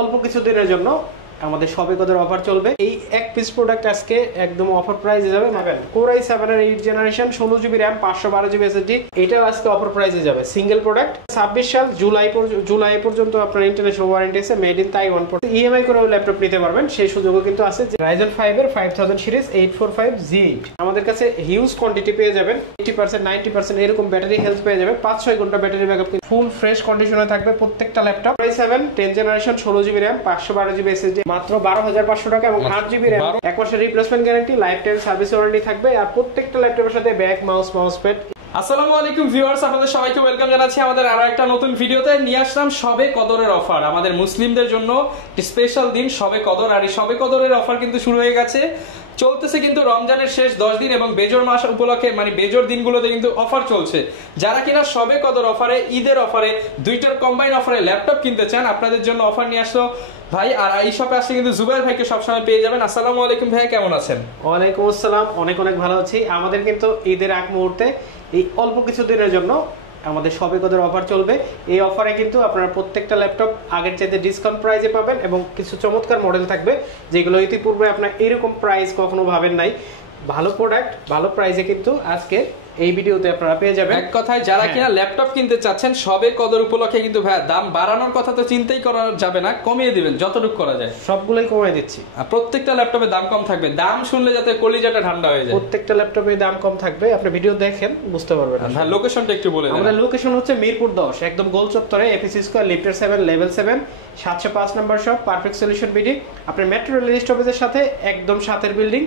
অল্প কিছু দিনের জন্য আমাদের সবে কদের অফার চলবে। এই এক পিস প্রোডাক্ট আজকে একদম অফার প্রাইসে যাবে পাবেন Core i7 এর 8 generation 16GB RAM 512GB SSD। এটাও আজকে অফার প্রাইসে যাবে সিঙ্গেল প্রোডাক্ট। 26 সাল জুলাই পর্যন্ত আপনার ইন্টারন্যাশনাল ওয়ারেন্টি আছে, মেড ইন তাইওয়ান। ইএমআই করে ল্যাপটপ নিতে পারবেন, সেই সুযোগও কিন্তু আছে। Ryzen 5 এর 5000 সিরিজ 845Z8 আমাদের কাছে হিউজ কোয়ান্টিটি পেয়ে যাবেন। 80% 90% এরকম ব্যাটারি হেলথ পেয়ে যাবে। 5-6 ঘন্টা ব্যাটারি ব্যাকআপ, ফুল ফ্রেশ কন্ডিশনে থাকবে প্রত্যেকটা laptop. Core i7 10 generation 16GB RAM 512GB SSD মাত্র 12500 টাকা এবং 8GB RAM, 1 মাসের replacement guarantee, life time service warranty থাকবে। আর প্রত্যেকটা ল্যাপটপের সাথে ব্যাক মাউস প্যাড। আসসালামু আলাইকুম ভিউয়ার্স, আপনাদের সবাইকে ওয়েলকাম জানাচ্ছি আমাদের আরো একটা নতুন ভিডিওতে। নিয়ে আসলাম সবে কদরের অফার। আমাদের মুসলিমদের জন্য স্পেশাল দিন সবে কদর, আর এই সবে কদরের অফার কিন্তু শুরু হয়ে গেছে, চলতেছে কিন্তু রমজানের শেষ 10 দিন এবং বেজর মাস উপলক্ষে, মানে বেজর দিনগুলোতে কিন্তু অফার চলছে। যারা কিনা সবে কদর অফারে, ঈদের অফারে, দুইটার কম্বাইন অফারে ল্যাপটপ কিনতে চান, আপনাদের জন্য অফার নিয়ে আসলো ভাই। আর এই শপে আসলে কিন্তু জুবাইর ভাইকে সবসময় পেয়ে যাবেন। আসসালামু আলাইকুম ভাই, কেমন আছেন? ওয়ালাইকুম আসসালাম, অনেক ভালো আছি। আমাদের কিন্তু ঈদের আগ মুহূর্তে এই অল্প কিছু দিনের জন্য আমাদের সবে কদর অফার চলবে। এই অফারে কিন্তু আপনারা প্রত্যেকটা ল্যাপটপ আগের চাইতে ডিসকাউন্ট প্রাইসে পাবেন এবং কিছু চমৎকার মডেল থাকবে যেগুলো ইতিপূর্বে আপনার এরকম প্রাইস কখনো ভাবেন নাই। ভালো প্রোডাক্ট ভালো প্রাইসে কিন্তু আজকে এই ভিডিওতে আপনারা পেয়ে যাবেন। এক কথায় যারা কিনা ল্যাপটপ কিনতে চাচ্ছেন সবে কদর উপলক্ষে কিন্তু ভাই দাম বাড়ানোর কথা তো চিন্তাই করা যাবে না, কমিয়ে দিবেন যতটুকু করা যায়, সবগুলোই কমিয়ে দিচ্ছি। আর প্রত্যেকটা ল্যাপটপে দাম কম থাকবে, দাম শুনলে যাতে কলিজাটা ঠান্ডা হয়ে যায়। প্রত্যেকটা ল্যাপটপে দাম কম থাকবে, আপনি ভিডিও দেখেন বুঝতে পারবেন। ভাই লোকেশনটা একটু বলে দেন। আমাদের লোকেশন হচ্ছে মিরপুর 10, একদম গোল চত্বরে, এপিসি স্কয়ার, লিফটার 7, লেভেল 7, 705 নম্বর শপ, পারফেক্ট সলিউশন বিডি। আপনার মেট্রো রেল স্টপেজের সাথে একদম সাথের বিল্ডিং,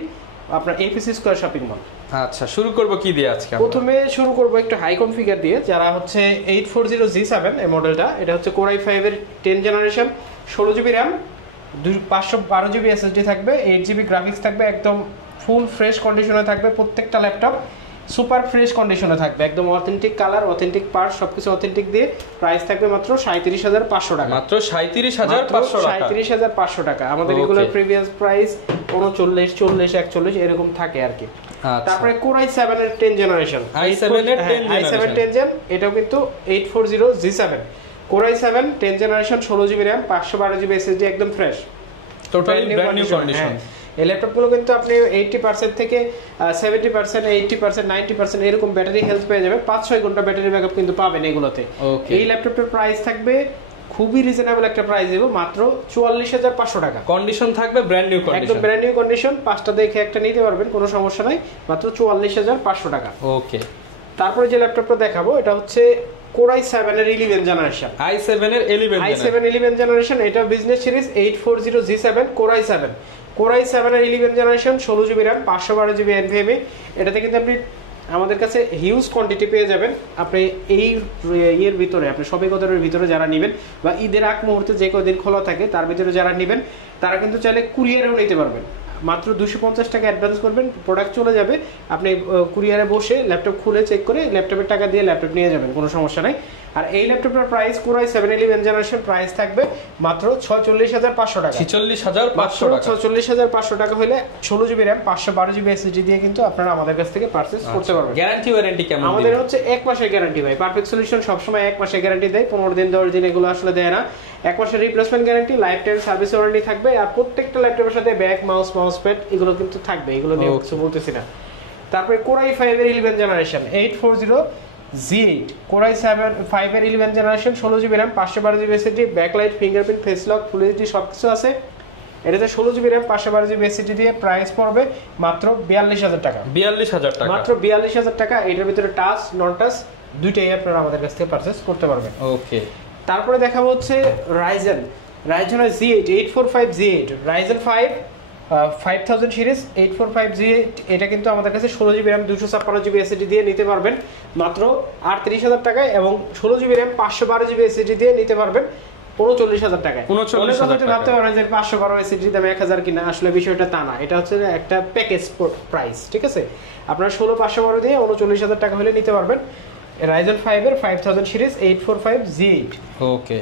আপনার এপিসি স্কয়ার শপিং মল। আচ্ছা, শুরু করব কি দিয়ে আজকে? প্রথমে শুরু করব একটু হাই কনফিগার দিয়ে, যারা হচ্ছে 840G7 এই মডেলটা। এটা হচ্ছে Core i5 এর 10 generation 16GB RAM 512GB SSD থাকবে, 8GB গ্রাফিক্স থাকবে, একদম ফুল ফ্রেশ কন্ডিশনে থাকবে প্রত্যেকটা ল্যাপটপ, সুপার ফ্রেশ কন্ডিশনে থাকবে, একদম অথেন্টিক কালার, অথেন্টিক পার্টস, সবকিছু অথেন্টিক দিয়ে। প্রাইস থাকবে মাত্র 37500 টাকা। মাত্র 37500 টাকা। আমাদের রেগুলার প্রিভিয়াস প্রাইস 39, 40, 41 এরকম থাকে আর কি। তারপরে Core i7 এর 10 জেনারেশন, i7 এর 10 জেন, এটাও কিন্তু 840G7 Core i7 10 generation 16GB RAM 512GB SSD, একদম fresh, totally brand new condition. এই ল্যাপটপগুলো কিন্তু আপনি 80% থেকে 70%, 80%, 90% এরকম ব্যাটারি হেলথ পেয়ে যাবে। 5-6 ঘন্টা ব্যাটারি ব্যাকআপ কিন্তু পাবেন এগুলোতে। এই ল্যাপটপের প্রাইস থাকবে খুবই রিজনেবল একটা প্রাইস দেব, মাত্র 44500 টাকা। কন্ডিশন থাকবে ব্র্যান্ড নিউ কন্ডিশন, একদম ব্র্যান্ড নিউ কন্ডিশন। পাঁচটা দেখে একটা নিতে পারবেন, কোনো সমস্যা নাই, মাত্র 44500 টাকা। ওকে। তারপরে যে ল্যাপটপটা দেখাবো এটা হচ্ছে Core i7 এর 11 জেনারেশন। i7 এর 11 জেনারেশন, এটা business series 840G7 Core i7 এর 11 generation 16GB RAM 512GB NVMe। এটাতে কিন্তু আপনি আমাদের কাছে হিউজ কোয়ান্টিটি পেয়ে যাবেন। আপনি এই এর ভিতরে, আপনি সবে কদরের ভিতরে যারা নেবেন বা ঈদের আগ মুহূর্তে যে কদিন খোলা থাকে তার ভিতরে যারা নেবেন তারা কিন্তু চাইলে কুরিয়ারেও নিতে পারবেন। মাত্র 250 টাকা অ্যাডভান্স করবেন, প্রোডাক্ট চলে যাবে। আপনি কুরিয়ারে বসে ল্যাপটপ খুলে চেক করে ল্যাপটপের টাকা দিয়ে ল্যাপটপ নিয়ে যাবেন, কোনো সমস্যা নাই। আর এই ল্যাপটপের price Core i7 11 generation price থাকবে মাত্র 46500 টাকা। 46500 টাকা হলে 16GB RAM 512GB SSD দিয়ে কিন্তু আপনারা আমাদের কাছ থেকে পারচেজ করতে পারবেন। গ্যারান্টি ওয়ারেন্টি কেমন? আমাদের হচ্ছে 1 মাসের গ্যারান্টি ভাই। পারফেক্ট সলিউশন সবসময় 1 মাসের গ্যারান্টি দেয়, 15 দিন 10 দিন এগুলো আসলে দেয় না। 1 মাসের replacement guarantee, life time service warranty থাকবে। আর প্রত্যেকটা ল্যাপটপের সাথে ব্যাক মাউস প্যাড এগুলো কিন্তু থাকবে, এগুলো নিয়ে কিছু বলতেছি না। তারপরে Core i5 এর 11 জেনারেশন 840Z8 Core i5 এর 11 generation 16GB RAM 512GB SSD, backlight, fingerprint, face lock, full HD সবকিছু আছে। এটাতে 16GB RAM 512GB SSD দিয়ে প্রাইস পড়বে মাত্র 42000 টাকা। 42000 টাকা, মাত্র 42000 টাকা। এটার ভিতরে টাচ নন টাচ দুইটাই আপনারা আমাদের কাছ থেকে পারচেজ করতে পারবেন। ওকে। তারপরে দেখাবো হচ্ছে Ryzen Z8 845Z8 Ryzen 5 5000 series 845Z8। এটা কিন্তু আমাদের কাছে 16GB RAM 256GB SSD দিয়ে নিতে পারবেন মাত্র 38000 টাকায়, এবং 16GB RAM 512GB SSD দিয়ে নিতে পারবেন 39000 টাকায়। 39000 টাকা। ভাবতে পারেন যে 512 SSD দাম 1000 কিনা, আসলে বিষয়টা তা না। এটা হচ্ছে একটা প্যাকেজ প্রাইস, ঠিক আছে? আপনারা 16512 দিয়ে 39000 টাকা হলে নিতে পারবেন Ryzen 5 এর 5000 সিরিজ 845Z8। ওকে।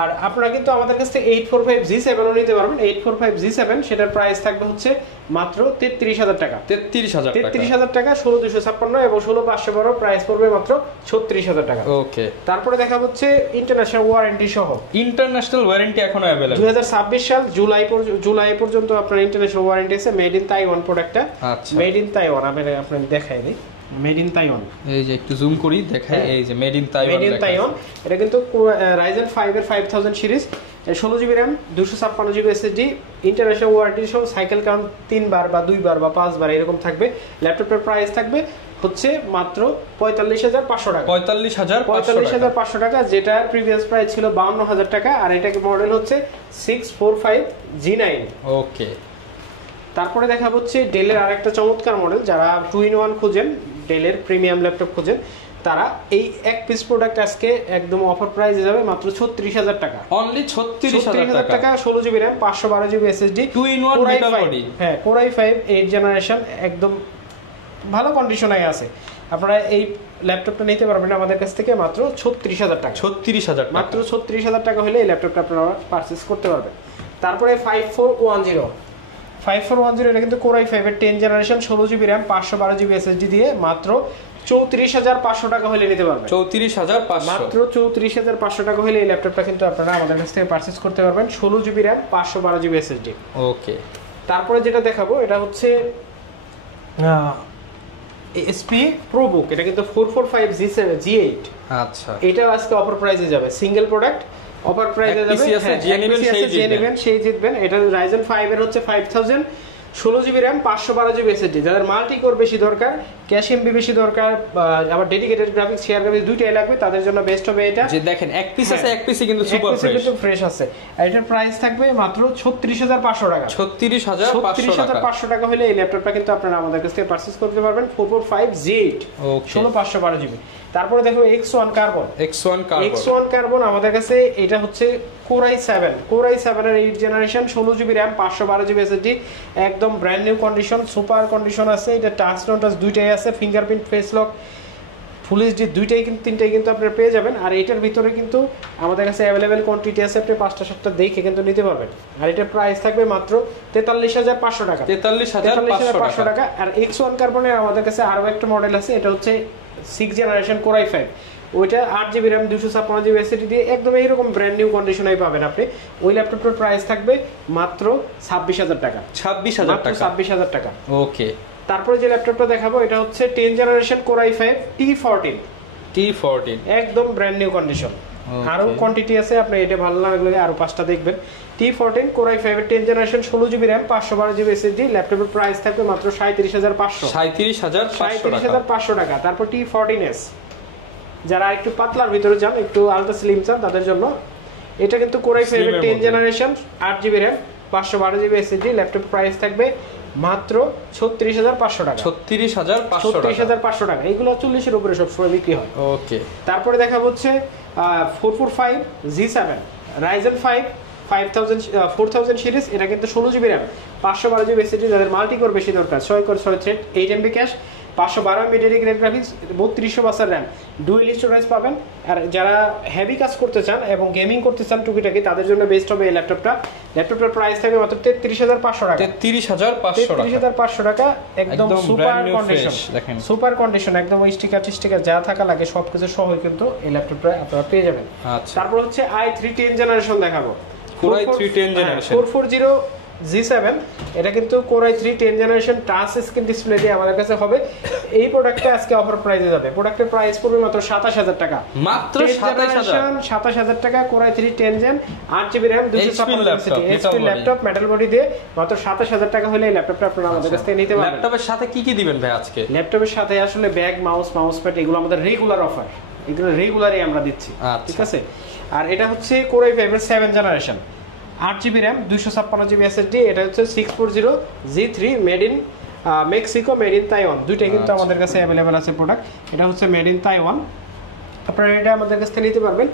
আর আপনারা কিন্তু আমাদের কাছ থেকে 845G7 ও নিতে পারবেন। 845G7 সেটার প্রাইস থাকবে হচ্ছে মাত্র 33,000 টাকা। 33,000 টাকা 16256 এবং 16512 প্রাইস পড়বে মাত্র 36,000 টাকা। ওকে, তারপরে দেখা হচ্ছে ইন্টারন্যাশনাল ওয়ারেন্টি সহ। ইন্টারন্যাশনাল ওয়ারেন্টি এখনো अवेलेबल। 2026 সাল জুলাই পর্যন্ত আপনার ইন্টারন্যাশনাল ওয়ারেন্টি আছে। মেড ইন তাইওয়ান প্রোডাক্টটা। আচ্ছা, মেড ইন তাইওয়ান আমি আপনাদের দেখাই দিই। মেড ইন তাইওয়ান, এই যে একটু জুম করি দেখাই, এই যে made in Taiwan. Made in Taiwan এটা কিন্তু Ryzen 5 এর 5000 series, 16GB RAM, 256GB SSD, international warranty সহ। সাইকেল কাউন্ট 3 বার বা 2 বার বা 5 বার এরকম থাকবে। ল্যাপটপের প্রাইস থাকবে হচ্ছে মাত্র 45,500 টাকা। 45,500 টাকা, যেটা প্রিভিয়াস প্রাইস ছিল 52,000 টাকা। আর এটাকে মডেল হচ্ছে 645G9। ওকে, তারপরে দেখা হচ্ছে ডেলের আরেকটা চমৎকার মডেল। যারা 2-in-1 খুঁজেন, ডেলের প্রিমিয়াম ল্যাপটপ খুঁজেন, তারা এই এক পিস প্রোডাক্ট আজকে একদম অফার প্রাইসে যাবে মাত্র 36,000 টাকা। অনলি 36,000 টাকা। 16GB RAM, 512GB SSD, 2-in-1 metal body. হ্যাঁ, Core i5 8th জেনারেশন, একদম ভালো কন্ডিশনে আছে। আপনারা এই ল্যাপটপটা নিতে পারবেন আমাদের কাছ থেকে মাত্র 36,000 টাকা। 36,000 টাকা, মাত্র 36,000 টাকা হলে এই ল্যাপটপটা আপনারা পারচেজ করতে পারবেন। তারপরে 5410 এটা কিন্তু Core i5 এর 10th generation, 16GB RAM, 512GB SSD দিয়ে মাত্র 34,500 টাকা হলে নিতে পারবেন। 34,500, মাত্র 34,500 টাকা হলে এই ল্যাপটপটা কিন্তু আপনারা আমাদের কাছ থেকে পারচেজ করতে পারবেন। 16GB RAM, 512GB SSD। ওকে, তারপরে যেটা দেখাবো এটা হচ্ছে HP ProBook। এটা কিন্তু 445G8। আচ্ছা, এটা আজকে অফার প্রাইসে যাবে। সিঙ্গেল প্রোডাক্ট অফার প্রাইসে যাবে। যে নেবেন সেই জিতবেন। এটা Ryzen 5 এর হচ্ছে 5000, 16GB RAM, 512GB SSD। যাদের মাল্টি কোর বেশি দরকার, ক্যাশ এমবি বেশি দরকার, আবার ডেডিকেটেড গ্রাফিক্স, শেয়ার গ্রাফিক্স দুইটাই লাগবে, তাদের জন্য বেস্ট হবে এটা। যে দেখেন এক পিস আছে, এক পিসে কিন্তু সুপার ফ্রেশ আছে। আর এটার প্রাইস থাকবে মাত্র 36,500 টাকা। 36,500 টাকা হলে এই ল্যাপটপটা কিন্তু আপনারা আমাদের কাছ থেকে পারচেজ করতে পারবেন। 445G8, 16512GB। তারপরে দেখো X1 কার্বন আমাদের কাছে। এটা হচ্ছে Core i7 এর 8th generation, 16GB RAM, 512GB SSD, একদম brand new condition, super condition আছে। এটা টাচ নন টাচ দুইটাই আছে, fingerprint, face lock, full HD দুইটাই কিন্তু, তিনটাই কিন্তু আপনারা পেয়ে যাবেন। আর এটার ভিতরে কিন্তু আমাদের কাছে অ্যাভেলেবেল কোয়ান্টিটি আছে, আপনি 5টা-7টা দেখে কিন্তু নিতে পারবেন। আর এটার প্রাইস থাকবে মাত্র 43,500 টাকা। 43,500 টাকা। আর X1 কার্বনের আমাদের কাছে আরো একটা মডেল আছে, এটা হচ্ছে 6th জেনারেশন Core i5। ওইটা 8GB RAM, 256GB SSD দিয়ে একদম এইরকম ব্র্যান্ড নিউ কন্ডিশনেই পাবেন আপনি। ওই ল্যাপটপটার প্রাইস থাকবে মাত্র 26,000 টাকা। 26,000 টাকা। ওকে, তারপরে যে ল্যাপটপটা দেখাবো এটা হচ্ছে 10th generation Core i5 T14, একদম ব্র্যান্ড নিউ কন্ডিশন। আরো কোয়ান্টিটি আছে, আপনি এটা ভালো লাগলে আরো 5টা দেখবেন। T14 Core i5 এর 10th generation, 16GB RAM, 512GB SSD, ল্যাপটপের প্রাইস থাকবে মাত্র 37,500 টাকা। তারপর T14S, যারা একটু পাতলার ভিতরে চান, একটু আলট্রা স্লিম চান, তাদের জন্য এটা কিন্তু Core i5 এর 10th generation, 8GB RAM, 512GB SSD, laptop price থাকবে মাত্র 36,500 টাকা। 36,500 টাকা। এইগুলো 40 এর উপরে সবসময় বিক্রি হয়। ওকে, তারপরে দেখা হচ্ছে 445G7 Ryzen 5 4000 সিরিজ। এটা কিন্তু 16GB RAM, 512GB SSD, যাদের মাল্টি কোর বেশি দরকার, 6 core 6 thread, 8MB cash, 512MB dedicated graphics, 3200 বাসের RAM, ডুয়াল স্টোরেজ পাবেন। আর যারা হেভি কাজ করতে চান এবং গেমিং করতে চান টুকিটাকি, তাদের জন্য বেস্ট হবে এই ল্যাপটপটা। ল্যাপটপটার প্রাইস থাকবে মাত্র 33,500 টাকা। 33,500 টাকা। একদম সুপার কন্ডিশন, একদম স্টিকার যা থাকা লাগে সবকিছু সহ কিন্তু এই ল্যাপটপটা আপনারা পেয়ে যাবেন। তারপর হচ্ছে i3 10th জেনারেশন দেখাবো। 440G7, এটা কিন্তু Core i3 10th generation, touch screen display দিয়ে আমাদের কাছে হবে। এই প্রোডাক্টটা আজকে অফার প্রাইসে যাবে। প্রোডাক্টের প্রাইস পড়বে মাত্র 27,000 টাকা। মাত্র 27,000 টাকা। Core i3 10th gen, 8GB RAM, 256GB laptop, metal body দিয়ে মাত্র 27,000 টাকা হলে এই ল্যাপটপটা আপনারা আমাদের কাছ থেকে নিতে পারবেন। ল্যাপটপের সাথে কি কি দিবেন ভাই আজকে? ল্যাপটপের সাথে আসলে ব্যাগ, মাউস প্যাড, এগুলো আমাদের রেগুলার অফার, এগুলো রেগুলারই আমরা দিচ্ছি। ঠিক আছে। আর এটা হচ্ছে Core i5 এর 7th generation, 8GB RAM, 256GB SSD, এটা হচ্ছে 640G3, made in Mexico, made in Taiwan, দুইটাই কিন্তু আমাদের কাছে অ্যাভেলেবেল আছে প্রোডাক্ট। এটা হচ্ছে মেড ইন তাইওয়ান। আপনারা এটা আমাদের কাছ থেকে নিতে পারবেন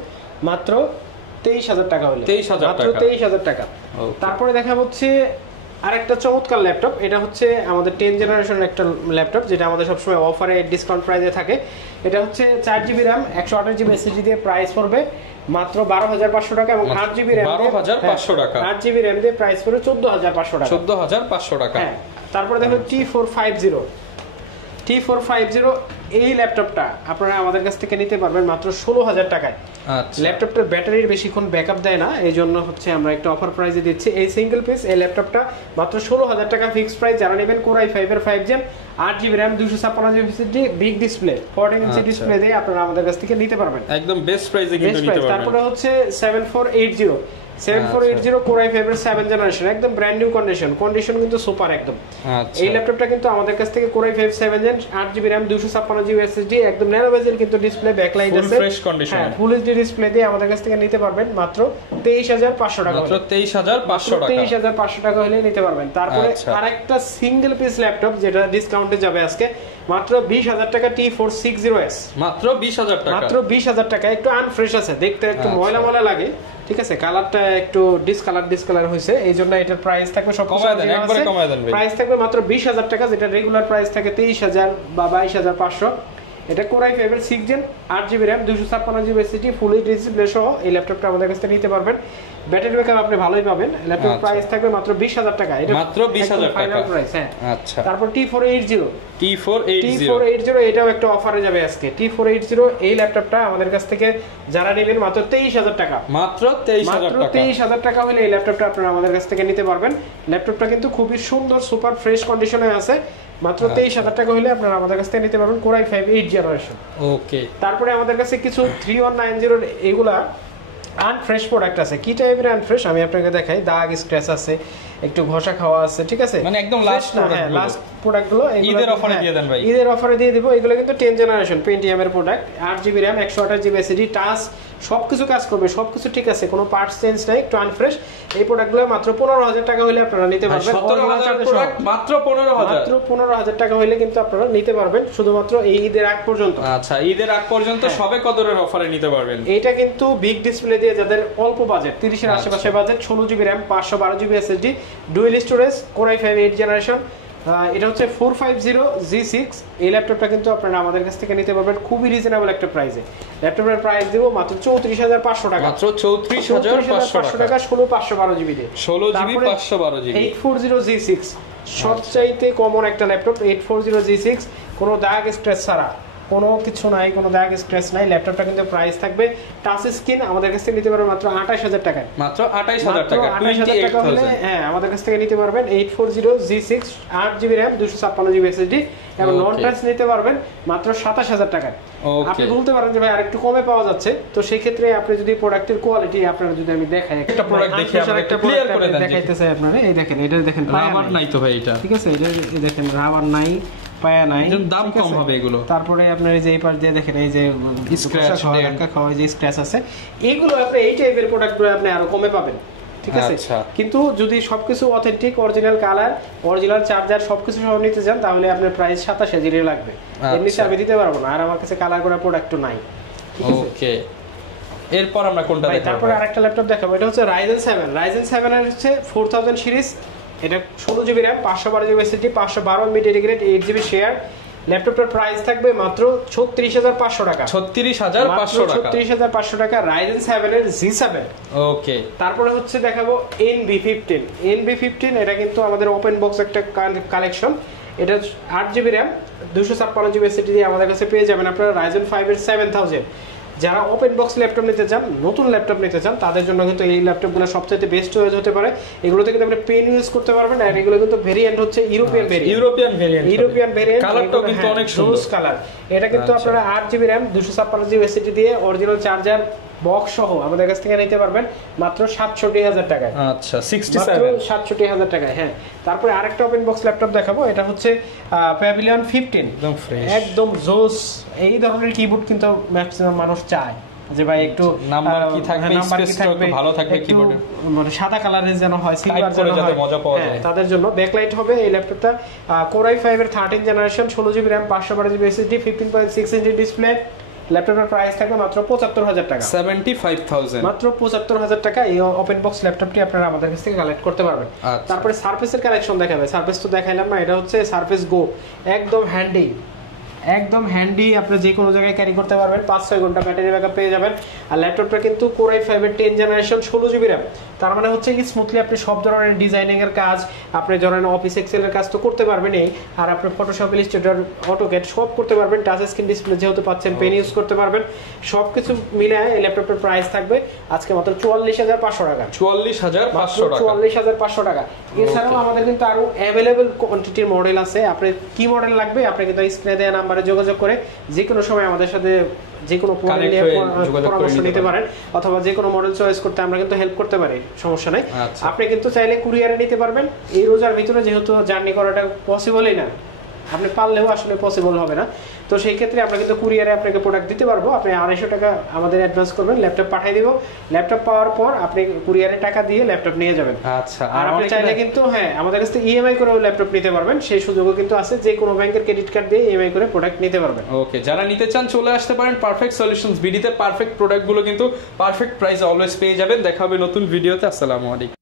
মাত্র 23,000 টাকা হলে। 23,000 টাকা। তারপরে দেখা হচ্ছে আরেকটা চমৎকার ল্যাপটপ, এটা হচ্ছে আমাদের 10 জেনারেশনের একটা ল্যাপটপ, যেটা আমাদের সবসময় অফারে ডিসকাউন্ট প্রাইসে থাকে। এটা হচ্ছে 4GB RAM 128GB SSD দিয়ে প্রাইস পড়বে মাত্র 12,500 টাকা, এবং 8GB RAM 12,500 টাকা, 8GB RAM দিয়ে প্রাইস পড়বে 14,500 টাকা। 14,500 টাকা। হ্যাঁ, তারপরে দেখো T450 এই ল্যাপটপটা আপনারা আমাদের কাছ থেকে নিতে পারবেন মাত্র 16,000 টাকায়। আচ্ছা, ল্যাপটপটার ব্যাটারির বেশিক্ষণ ব্যাকআপ দেয় না, এই জন্য হচ্ছে আমরা একটা অফার প্রাইসে দিচ্ছি। এই সিঙ্গেল পিস এই ল্যাপটপটা মাত্র 16,000 টাকা ফিক্সড প্রাইস। যারা নেবেন Core i5 এর 5 Gen 8GB RAM 256GB SSD big display 14 inch display দিয়ে আপনারা আমাদের কাছ থেকে নিতে পারবেন একদম বেস্ট প্রাইসে কিন্তু নিতে পারবেন। তারপরে হচ্ছে 7480 Core i5 এর 7 জেনারেশন, একদম ব্র্যান্ড নিউ কন্ডিশন কিন্তু সুপার একদম। আচ্ছা, এই ল্যাপটপটা কিন্তু আমাদের কাছ থেকে Core i5 7 Gen 8GB RAM 256GB SSD একদম ন্যানো বেজেল কিন্তু ডিসপ্লে, ব্যাকলাইট আছে, fresh condition, full HD display দিয়ে আমাদের কাছ থেকে নিতে পারবেন মাত্র 23,500 টাকা। মাত্র 23,500 টাকা, 23,500 টাকা হলে নিতে পারবেন। তারপরে আরেকটা সিঙ্গেল পিস ল্যাপটপ যেটা ডিসকাউন্টে যাবে আজকে মাত্র 20,000 টাকা, T460S মাত্র 20,000 টাকা, মাত্র 20,000 টাকা। একটু আনফ্রেশ আছে দেখতে, একটু ময়লা ময়লা লাগে, ঠিক আছে, কালারটা একটু ডিসকালার হয়েছে, এই জন্য এটার প্রাইস থাকবে সব প্রাইস থাকবে মাত্র 20,000 টাকা, যেটা রেগুলার প্রাইস থাকে 23,000 বা 22,500। এটা Core i5 এর 6 Gen 8GB RAM 256GB SSD full HD display সহ এই ল্যাপটপটা আমাদের কাছ থেকে নিতে পারবেন। ব্যাটারি ব্যাকআপ আপনি ভালোই পাবেন। ল্যাপটপ প্রাইস থাকবে মাত্র 20,000 টাকা, এটা মাত্র 20,000 টাকা ফাইনাল প্রাইস। হ্যাঁ, আচ্ছা। তারপর T480 এটাও একটা অফারে যাবে আজকে। T480 এই ল্যাপটপটা আমাদের কাছ থেকে যারা নেবেন মাত্র 23,000 টাকা, মাত্র 23,000 টাকা হলে এই ল্যাপটপটা আপনারা আমাদের কাছ থেকে নিতে পারবেন। ল্যাপটপটা কিন্তু খুবই সুন্দর, সুপার ফ্রেশ কন্ডিশনে আছে। মাত্র 23,000 টাকা হলে আপনারা আমাদের কাছ থেকে নিতে পারবেন Core i5 8 জেনারেশন। ওকে, তারপরে আমাদের কাছে কিছু 3190 এগুলা আনফ্রেশ প্রোডাক্ট আছে। কি টাইপের আনফ্রেশ আমি আপনাকে দেখাই। দাগ স্ক্র্যাচ আছে, একটু ঘষা খাওয়া আছে, ঠিক আছে, মানে একদম লাস্ট প্রোডাক্টগুলো ঈদের অফারে দিয়ে দেন ভাই, ঈদের অফারে দিয়ে দিব। এগুলো কিন্তু 10 জেনারেশন Pentium এর product, 8GB RAM 128GB SSD touch, সবকিছু কাজ করবে, সবকিছু ঠিক আছে, কোনো পার্টস চেঞ্জ নাই, একটু আনফ্রেশ। এই প্রোডাক্টগুলো মাত্র 15,000 টাকা হলে আপনারা নিতে পারবেন। 17,000 প্রোডাক্ট মাত্র 15,000 টাকা হলে কিন্তু আপনারা নিতে পারবেন শুধুমাত্র এই ঈদের আগ পর্যন্ত। আচ্ছা, ঈদের আগ পর্যন্ত সবে কদরের অফারে নিতে পারবেন। এটা কিন্তু বিগ ডিসপ্লে দিয়ে যাদের অল্প বাজেট, 30 এর আশেপাশে budget, 16GB RAM 512GB SSD dual storage Core i5 8 generation, এটা হচ্ছে 450G6। এই ল্যাপটপটা কিন্তু আপনারা আমাদের কাছ থেকে নিতে পারবেন খুবই রিজনেবল একটা প্রাইসে। ল্যাপটপের প্রাইস দেব মাত্র 34,500 টাকা, মাত্র 34,500 টাকা, 16/512GB দিয়ে, 16GB 512GB। 840G6 সবচাইতে কমন একটা ল্যাপটপ, 840G6, কোনো দাগ স্ক্র্যাচ ছাড়া, কোনো কিছু নাই, কোনো দাগ স্ক্র্যাচ নাই। ল্যাপটপটা কিন্তু প্রাইস থাকবে টাচ স্ক্রিন, আমাদের কাছ থেকে নিতে পারবেন মাত্র 28,000 টাকায়, মাত্র 28,000 টাকা, 28,000 টাকা হলে হ্যাঁ আমাদের কাছ থেকে নিতে পারবেন 840G6 8GB RAM 256GB SSD এবং নন টাচ নিতে পারবেন মাত্র 27,000 টাকায়। আপনি বলতে পারেন যে ভাই আরেকটু কমে পাওয়া যাচ্ছে, তো সেই ক্ষেত্রে আপনি যদি প্রোডাক্টের কোয়ালিটি আপনারা যদি আমি দেখাই, একটা প্রোডাক্ট দেখি আমরা একটা ক্লিয়ার করে দেখাইতে চাই আপনারা। এই দেখেন, এটা দেখেন রাবার নাই তো ভাই, এটা ঠিক আছে, এটা দেখেন রাবার নাই, পায়া নাই, দাম কম হবে এগুলো। তারপরে আপনার এই যে এই পাশ দিয়ে দেখেন এই যে স্ক্র্যাচ খাওয়া যে স্ক্র্যাচ আছে, এগুলো আপনি এই টাইপের প্রোডাক্টগুলো আপনি আরো কমে পাবেন, ঠিক আছে। কিন্তু যদি সবকিছু authentic, original colour, original charger সবকিছু সহ নিতে চান তাহলে আপনার প্রাইস 27,000 লাগবে, এর নিচে আমি দিতে পারবো না। আর আমার কাছে কালার করা প্রোডাক্টও নাই, ঠিক আছে। ওকে, এরপর আমরা কোনটা দেখাবো? তারপরে আরেকটা ল্যাপটপ দেখাবো, এটা হচ্ছে Ryzen 7 এর হচ্ছে 4000 সিরিজ, এটা 16GB RAM 512GB SSD 512 dedicated 8GB share. ল্যাপটপটার প্রাইস থাকবে মাত্র 36,500 টাকা, 36,500 টাকা Ryzen 7 এর G7। ওকে, তারপরে হচ্ছে দেখাবো NB15। এটা কিন্তু আমাদের ওপেন বক্স একটা কালেকশন, এটা 8GB RAM 256GB SSD দিয়ে আমাদের কাছে পেয়ে যাবেন আপনারা Ryzen 5 এর 7000। যারা ওপেন বক্স ল্যাপটপ নিতে চান, নতুন ল্যাপটপ নিতে চান, তাদের জন্য কিন্তু এই ল্যাপটপগুলো সবচেয়ে বেস্ট চয়েস হতে পারে। এগুলোতে কিন্তু আপনি পেন ইউজ করতে পারবেন, আর এগুলো কিন্তু ভেরিয়েন্ট হচ্ছে ইউরোপিয়ান ভেরিয়েন্ট, কালারটাও কিন্তু অনেক সুন্দর কালার। এটা কিন্তু আপনারা 8GB RAM 256GB SSD দিয়ে অরিজিনাল চার্জার বক্স সহ আমাদের কাছ থেকে নিতে পারবেন মাত্র 67,000 টাকায়। আচ্ছা, 67,000 টাকায়। হ্যাঁ, তারপরে আরেকটা ওপেন বক্স ল্যাপটপ দেখাবো, এটা হচ্ছে Pavilion 15, একদম ফ্রেশ, একদম জোস। এই ধরনের কিবোর্ড কিন্তু ম্যাক্সিমাম মানুষ চায় যে ভাই একটু নাম্বার কি থাকবে, স্পেসটা একটু ভালো থাকবে কিবোর্ডে, মানে সাদা কালারের যেন হয়, সিলভার যেন হয়, মজা পাওয়া যায়, তাদের জন্য ব্যাকলাইট হবে এই ল্যাপটপটা। Core i5 এর 13 generation 16GB RAM 512GB SSD 15.6 inch display, ল্যাপটপের প্রাইস থাকবে মাত্র ৭৫,০০০ টাকা, 75,000 মাত্র ৭৫,০০০ টাকা। এই ওপেন বক্স ল্যাপটপটি আপনারা আমাদের কাছ থেকে কালেক্ট করতে পারবেন। আচ্ছা। তারপরে সারফেসের কালেকশন দেখাবে, সারফেস তো দেখাইলাম না, এটা হচ্ছে সারফেস গো, একদম হ্যান্ডি, একদম হ্যান্ডি, আপনি যে কোনো জায়গায় ক্যারি করতে পারবেন, 5-6 ঘন্টা ব্যাটারি ব্যাকআপ পেয়ে যাবেন। আর ল্যাপটপটা কিন্তু Core i5 এর 10 জেনারেশন 16 জিবি র্যাম, তার মানে হচ্ছে কি স্মুথলি আপনি সব ধরনের ডিজাইনিং এর কাজ, আপনি ধরেন অফিস এক্সেল এর কাজ তো করতে পারবেনই, আর আপনি ফটোশপ, ইলাস্ট্রেটর, অটোক্যাড সব করতে পারবেন। টাচ স্ক্রিন ডিসপ্লে যেহেতু পাচ্ছেন, পেন ইউজ করতে পারবেন, সবকিছু মিলে এই ল্যাপটপের প্রাইস থাকবে আজকে মাত্র ৪৪,৫০০ টাকা, ৪৪,৫০০ টাকা, ৪৪,৫০০ টাকা। এছাড়াও আমাদের কিন্তু আরো অ্যাভেলেবল কোয়ান্টিটির মডেল আছে, আপনি কি মডেল লাগবে আপনি কিন্তু স্ক্রিনে দেওয়া নাম্বারে যোগাযোগ করে যে কোনো সময় আমাদের সাথে যে কোনো মডেল নিয়ে পরামর্শ নিতে পারেন, অথবা যে কোনো মডেল চয়েস করতে আমরা কিন্তু হেল্প করতে পারি, সমস্যা নাই। আপনি কিন্তু চাইলে কুরিয়ারে নিতে পারবেন। এই রোজার ভিতরে যেহেতু জার্নি করাটা পসিবলই না, আপনি পারলেও আসলে পসিবল হবে না, তো সেই ক্ষেত্রে আমরা কিন্তু কুরিয়ারে আপনাকে প্রোডাক্ট দিতে পারবো। আপনি 250 টাকা আমাদের অ্যাডভান্স করবেন, ল্যাপটপ পাঠিয়ে দিব, ল্যাপটপ পাওয়ার পর আপনি কুরিয়ারে টাকা দিয়ে ল্যাপটপ নিয়ে যাবেন। আচ্ছা। আর আপনি চাইলে কিন্তু হ্যাঁ আমাদের কাছ থেকে ইএমআই করেও ল্যাপটপ নিতে পারবেন, সেই সুযোগও কিন্তু আছে, যে কোনো ব্যাংকের ক্রেডিট কার্ড দিয়ে ইএমআই করে প্রোডাক্ট নিতে পারবেন। ওকে, যারা নিতে চান চলে আসতে পারেন পারফেক্ট সলিউশনস বিডিতে। পারফেক্ট প্রোডাক্টগুলো কিন্তু পারফেক্ট প্রাইসে অলওয়েজ পেয়ে যাবেন। দেখা হবে নতুন ভিডিওতে। আসসালামু আলাইকুম।